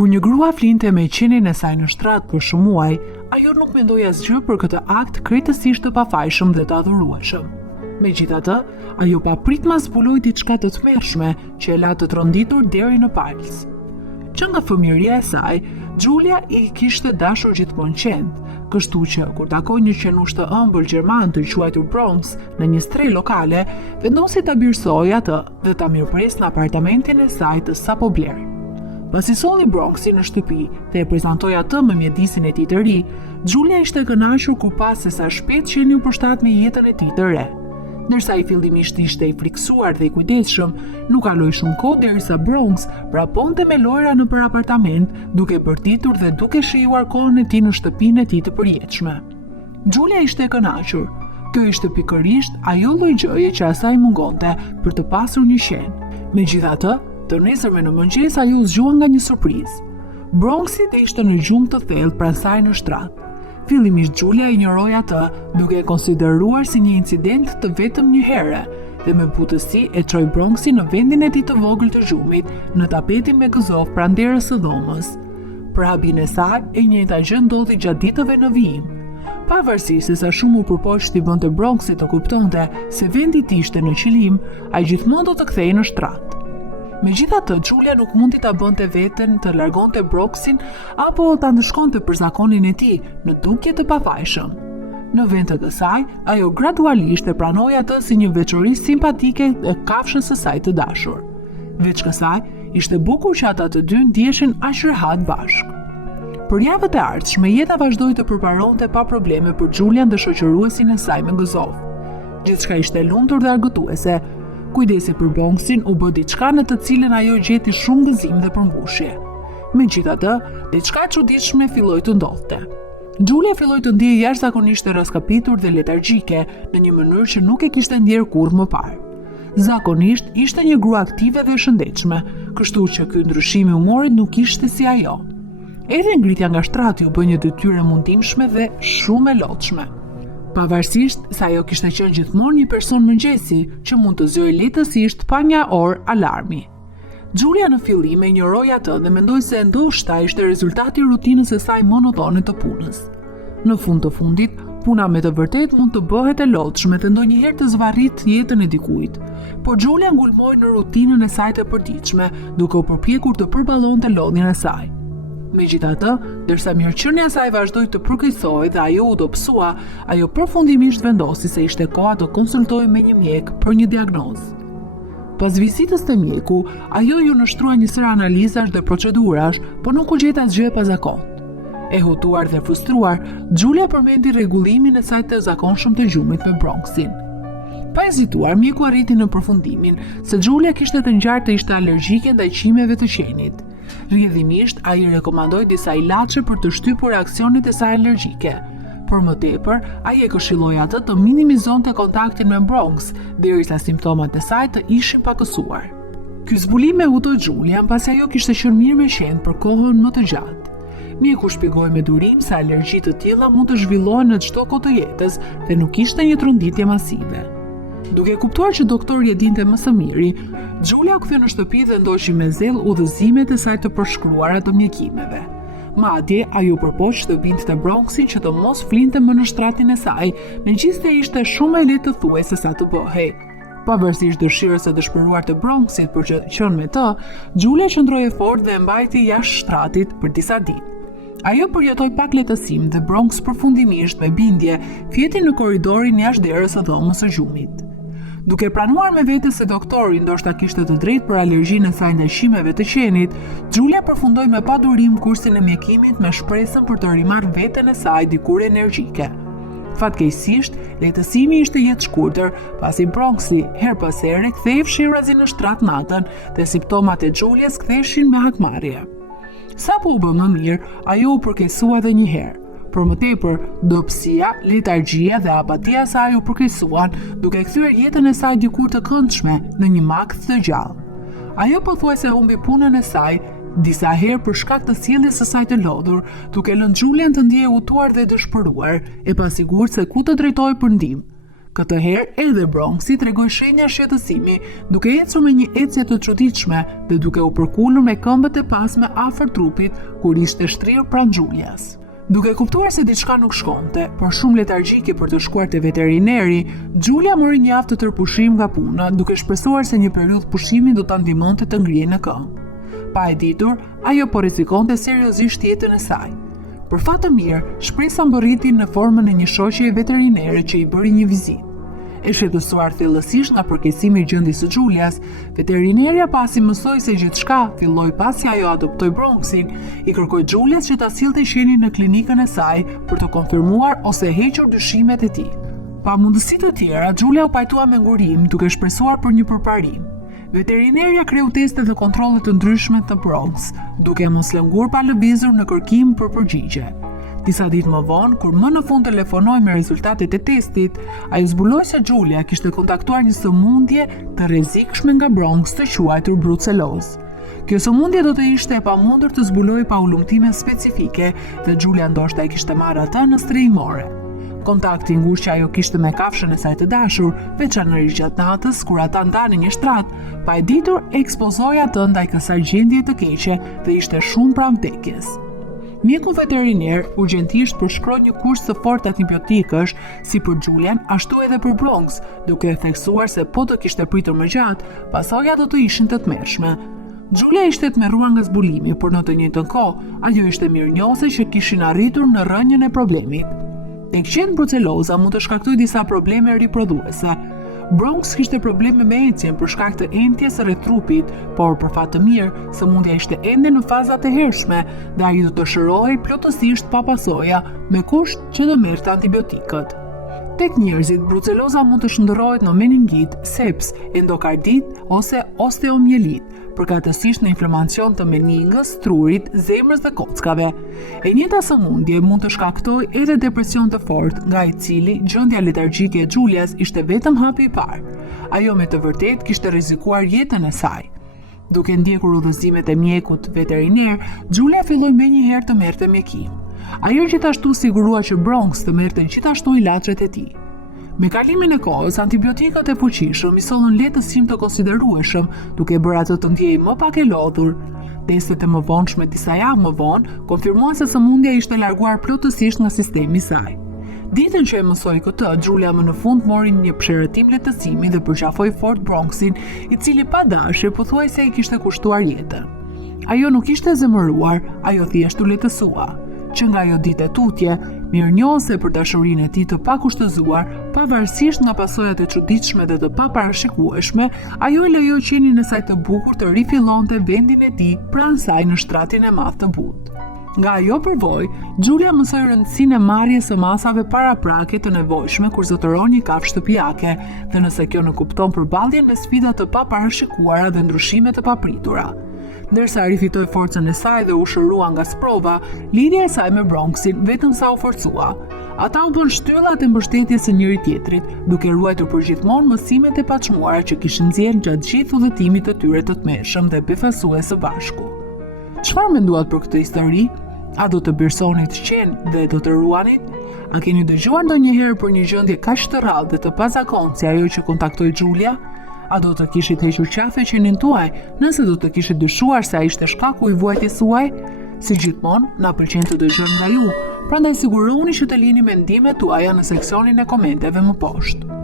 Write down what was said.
Kur një grua flinte me qenin e saj në shtrat për shumë muaj, ajo nuk mendoi asgjë për këtë akt krejtësisht të pafajshëm dhe të adhurueshëm. Megjithatë, ajo papritmas zbuloi diçka të tmerrshme që e la të tronditur deri në palës. Që nga fëmijëria e saj, Giulia i kishte dashur gjithmonë qend, kështu që kur takoi një qenush të ëmbël gjerman të quajtur Bronx në një strehë lokale, vendosi ta birësojë atë dhe ta mirëpresë në apartamentin e saj të sapo bler. Pasi solli Bronxin në shtëpi dhe e prezantoi atë me mjedisin e tij të ri, Giulia ishte e kënaqur kur pa se sa shpejt qeni u përshtat me jetën e tij të re. Ndërsa i fillimisht ishte i friksuar dhe i kujdesshëm, nuk kaloi shumë kohë derisa Bronx praponte me lojra nëpër apartament, duke bërtitur dhe duke shijuar kohën e tij në shtëpinë e tij të përjetshme. Giulia ishte e kënaqur. Kjo ishte pikërisht ajo lloj gjëje që asaj mungonte për të pasur një qen. Megjithatë, të nesërme në mëngjes ajo u zgjua nga një surprizë. Bronxi ishte në gjumë të thellë pranë saj në shtrat. Fillimisht Giulia ignoroi atë, duke e konsideruar si një incident të vetëm një herë, dhe me butësi e çoi Bronxin në vendin e tij të vogël të gjumit, në tapetin me gëzof pranë derës së dhomës. Për habin e saj, e njëjta gjë ndodhi gjatë ditëve në vijim. Pavarësisht se sa shumë u përpoqti bënte Bronxit të kuptonte se vendi i tij ishte në qëllim, ai gjithmonë do të kthehej në shtrat. Megjithatë, Giulia nuk mundi ta bënte veten të largonte Bronxin apo ta ndëshkonte për zakonin e tij në dukje të pafajshëm. Në vend të kësaj, ajo gradualisht e pranoi atë si një veçori simpatike e kafshës së saj të dashur. Veç kësaj, ishte bukur që ata të dy ndjeshin aq rehat bashkë. Për javët e ardhshme, jeta vazhdoi të përparonte pa probleme për Giulian dhe shoqëruesin e saj me gëzof. Gjithçka ishte lumtur dhe argëtuese. Kujdesi për Bronxin u bë diçka në të cilën ajo gjeti shumë gëzim dhe përmbushje. Megjithatë, diçka e çuditshme filloi të ndodhte. Giulia filloi të ndihej jashtëzakonisht e raskapitur dhe letargjike në një mënyrë që nuk e kishte ndjerë kurrë më parë. Zakonisht ishte një grua aktive dhe shëndetshme, kështu që ky ndryshim i humorit nuk ishte si ajo. Edhe ngritja nga shtrati u bë një detyrë mundimshme dhe shumë e lodhshme. Pavarësisht se ajo kishte qenë gjithmonë një person mëngjesi që mund të zëjë lehtësisht pa një orë alarmi. Giulia në fillim e injoroi atë dhe mendoi se ndoshta ishte rezultati i rutinës së saj monotone të punës. Në fund të fundit, puna me të vërtet mund të bëhet e lodhshme dhe ndonjëherë të zvarrit jetën e dikujt. Por Giulia ngulmoi në rutinën e saj të përditshme, duke u përpjekur të përballonte lodhjen e saj. Megjithatë, derisa mirëqenia e saj vazhdoi të përkeqësohej dhe ajo u dobësua, ajo përfundimisht vendosi se ishte koha të konsultojë me një mjek për një diagnozë. Pas vizitës te mjeku, ajo ju nështrua një sër analizash dhe procedurash, por nuk u gjeta asgjë e pazakontë. E hutuar dhe frustruar, Giulia përmendi rregullimin e saj të zakonshëm të gjumit me Bronxin. Pa hezituar, mjeku arriti në përfundimin se Giulia kishte të ngjarë të ishte alergjike ndaj qimeve të qenit. Rrjedhimisht, ai rekomandoi disa ilaçe për të shtypur reaksionet e saj alergjike. Por më tepër, ai e këshilloi atë të minimizonte kontaktin me Bronx, derisa simptomat e saj të ishin pakësuar. Ky zbulim e hutoi Giulian pasi ajo kishte qenë mirë me qen për kohën më të gjatë. Mjeku shpjegoi me durim se alergji të tilla mund të zhvillohen në çdo kohë të jetës dhe nuk ishte një tronditje masive. Duke kuptuar që doktori e dinte më së miri, Giulia u kthye në shtëpi dhe ndoqi me zell udhëzimet e saj të përshkruara të mjekimeve. Madje ajo përpoq të binte te Bronxin që të mos flinte më në shtratin e saj, megjithëse ishte shumë e lehtë të thuaj se sa të bëhej. Pavarësisht dëshirës së dëshpëruar të Bronxit për të qenë me të, Giulia qëndroi fort dhe e mbajti jashtë shtratit për disa ditë. Ajo përjetoi pak lehtësim dhe Bronx përfundimisht me bindje fjeti në korridorin jashtë derës së dhomës së gjumit. Duke pranuar me vete se doktori ndoshta kishte të drejtë për alergjinë e saj ndaj qimeve të qenit, Giulia përfundoi me padurim kursin e mjekimit me shpresën për të rimarrë veten e saj dikur energjike. Fatkeqësisht, lehtësimi ishte jetë shkurtër, pasi Bronxi her pas here kthehej fshirazi në shtrat natën dhe simptomat e Giulias ktheheshin me hakmarrje. Sapo u bë më mirë, ajo u përkeqësua edhe një herë. Për më tepër, dobësia, letargjia dhe apatia e saj u përkeqësuan, duke kthyer jetën e saj dikur të këndshme në një makth të gjallë. Ajo pothuajse humbi punën e saj disa herë për shkak të sjelljes së saj të lodhur, duke lënë Giulian të ndjehej hutuar dhe dëshpëruar, e pasigurt se ku të drejtohej për ndihmë. Këtë herë edhe Bronxi tregoi shenja shqetësimi, duke ecur me një ecje të çuditshme dhe duke u përkullur me këmbët e pasme afër trupit kur ishte shtrirë pranë Julias. Duke kuptuar se diçka nuk shkonte, por shumë letargjike për të shkuar te veterineri, Julia mori një javë të tërpushim nga puna, duke shpresuar se një periudhë pushimi do ta ndihmonte të ngrihej në këmbë. Pa e ditur, ajo po rrezikonte seriozisht jetën e saj. Për fat të mirë, shpresa mbërriti në formën e një shoqe veterinere që i bëri një vizitë. E shqetësuar thellësisht nga përkeqësimi i gjendjes së Julias, veterinerja pasi mësoi se gjithçka filloi pasi ajo adoptoi Bronxin, i kërkoi Julias që ta sillte qenin në klinikën e saj për të konfirmuar ose hequr dyshimet e tij. Pa mundësi të tjera, Julia u pajtua me ngurim duke shpresuar për një përparim. Veterinerja kreu teste dhe kontrolle të ndryshme të Bronx, duke mos lëngur pa lëvizur në kërkim për përgjigje. Disa ditë më vonë, kur më në fund telefonoi me rezultatet e testit, ajo zbuloi se Julia kishte kontaktuar një sëmundje të rrezikshme nga Bronx të quajtur brucelozë. Kjo sëmundje do të ishte e pamundur të zbulojë pa ulumtime specifike dhe Julia ndoshta e kishte marrë atë në strehimore. Kontakti ngushtë që ajo kishte me kafshën e saj të dashur, veçanërisht gjatë natës kur ata ndanin një shtrat, pa e ditur ekspozoi atë ndaj kësaj gjendje të keqe dhe ishte shumë pranë vdekjes. Mjeku veteriner urgjentisht përshkroi një kurs të fortë antibiotikësh si për Julian, ashtu edhe për Bronx, duke theksuar se po të kishte pritur më gjatë, pasojat do të ishin të tmerrshme. Julia ishte tmerruar nga zbulimi, por në të njëjtën kohë, ajo ishte mirënjohëse që kishin arritur në rrënjën e problemit. Tek qenë bruceloza mund të shkaktojë disa probleme riprodhuese. Bronx kishte probleme me ecjen për shkak të entjes rreth trupit, por për fat të mirë, sëmundja ishte ende në fazat e hershme dhe ai do të shërohej plotësisht pa pasoja, me kusht që të merrte antibiotikët. Tek njerëzit, bruceloza mund të shndërrohet në meningit, seps, endokardit ose osteomielit, përkatësisht në inflamacion të meningës, trurit, zemrës dhe kockave. E njëjta sëmundje mund të shkaktojë edhe depresion të fortë, nga i cili gjendja letargjike e Julias ishte vetëm hapi i parë. Ajo me të vërtetë kishte rrezikuar jetën e saj. Duke ndjekur udhëzimet e mjekut veteriner, Julia filloi menjëherë të merrte mjekim. Ajo gjithashtu sigurua që Bronx të merrte gjithashtu ilaçet e tij. Me kalimin e kohës, antibiotikët e fuqishëm i sollën lehtësim të konsiderueshëm, duke bërë atë të ndjejë më pak e lodhur. Testet e mëvonshme disa javë më vonë konfirmuan se sëmundja ishte larguar plotësisht nga sistemi i saj. Ditën që e mësoi këtë, Julia më në fund mori një pëshërëtim lehtësimi dhe përqafoi fort Bronxin, i cili pa dashje pothuajse i kishte kushtuar jetën. Ajo nuk ishte zemëruar, ajo thjesht u lehtësua. Që nga ajo ditë e tutje, mirënjohëse për dashurinë e tij të pakushtëzuar, pavarësisht nga pasojat e çuditshme dhe të paparashikueshme, ajo e lejoi qenin e saj të bukur të rifillonte vendin e tij pranë saj në shtratin e madh të butë. Nga ajo përvojë, Julia mësoi rëndësinë e marrjes së masave paraprake të nevojshme kur zotëron një kafshë shtëpiake, dhe nëse kjo nuk kupton përballjen me sfida të paparashikuara dhe ndryshime të papritura. Ndërsa rifitoi forcën e saj dhe u shërua nga sprova, lidhja e saj me Bronxin vetëm sa u forcua. Ata u bën shtyllat e mbështetjes së njëri tjetrit, duke ruajtur përgjithmonë mësimet e paçmuara që kishin nxjerrë gjatë gjithë udhëtimit të tyre të tmerrshëm dhe befasues së bashku. Çfarë menduat për këtë histori? A do të bersonit qenë dhe do të ruanit? A keni dëgjuar ndonjëherë për një gjendje kaq të rrallë dhe të pazakontë si ajo që kontaktoi Julia? A do të kishit hequr qafe qenin tuaj, nëse do të kishit dyshuar se ai ishte shkaku i vuajtjes suaj? Si gjithmonë, na pëlqen të dëgjojmë nga ju, prandaj sigurohuni që të lini mendimet tuaja në seksionin e komenteve më poshtë.